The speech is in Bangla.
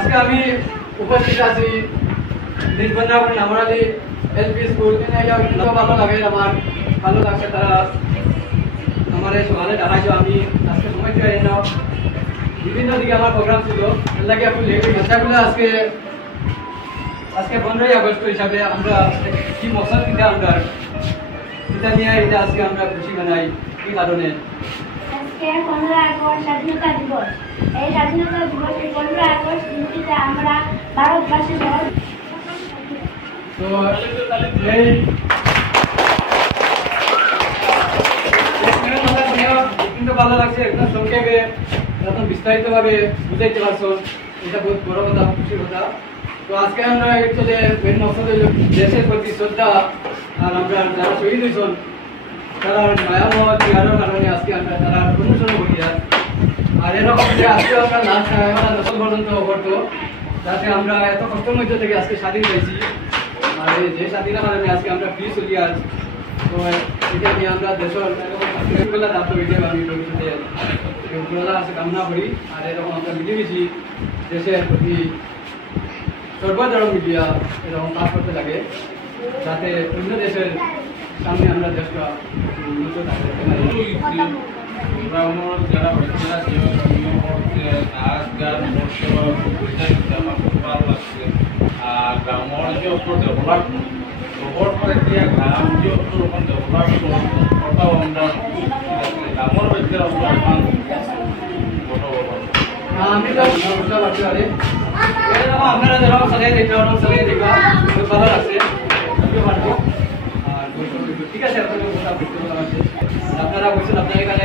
আজকে আমি উপস্থিত আছি নির্বন্ধাপুর নামরালি এলপি স্কুল। ভালো লাগে, আমার ভালো লাগছে তারা আমার এই সকালে দাঁড়াইছো। আমি আজকে সময় থেকে বিভিন্ন দিকে আমার প্রোগ্রাম ছিল, এর লাগে একটু লেট হয়ে গেছে। আজকে 15ই আগস্ট হিসাবে আমরা কি মকসদ দিতে আমরা এটা নিয়ে এটা আজকে আমরা খুশি বানাই। কি কারণে আজকে 15 আগস্ট স্বাধীনতা দিবস। এই স্বাধীনতা দিবসে 15 আগস্ট দিনটিতে আমরা ভারতবাসী তো এই কিন্তু ভালো লাগছে, একদম সংক্ষেপে এখন বিস্তারিতভাবে বুঝাইতে পারছো, এটা বহুত বড় কথা, খুশির কথা। তো আজকে আমরা অ্যাকচুয়ালি মেন মকসদ হইল দেশের প্রতি শ্রদ্ধা, আর আমরা যারা শহীদ হয়েছেন তারা মায়াময় ত্যাগের কারণে আজকে আমরা তারা অনুসরণ করি। আর এরকম যে আজকে আমরা লাস্ট নকল পর্যন্ত করতো, যাতে আমরা এত কষ্টের মধ্যে থেকে আজকে স্বাধীন হয়েছি। আর যে স্বাধীনতার কারণে আজকে আমরা ফ্রি চলি আজ। তো এটা নিয়ে আমরা দেশের বেলা দায়িত্ব এটা আমি ভবিষ্যতে আছে কামনা করি। আর এরকম আমরা মিলেমিশি দেশের প্রতি সর্বধরণ মিডিয়া এরকম কাজ করতে লাগে, যাতে অন্য দেশের সামনে আমরা দেশটা উন্নত থাকতে পারি। যারা বাচ্চারা নাচ গান আমার খুব ভালো লাগছে। আর গ্রামের যে ডেভেলপমেন্ট করে দিয়ে গ্রাম যে ওরকম ডেভেলপমেন্ট ওটাও আমরা গ্রামের বাচ্চারা আমি তো বুঝতে পারছি। আরে আপনারা যেরকম সাজাই দেখবে ওরকম সাজাই দেখবা, খুব ভালো লাগছে, পারবো। আর ঠিক আছে, আপনারা বলছেন আপনার এখানে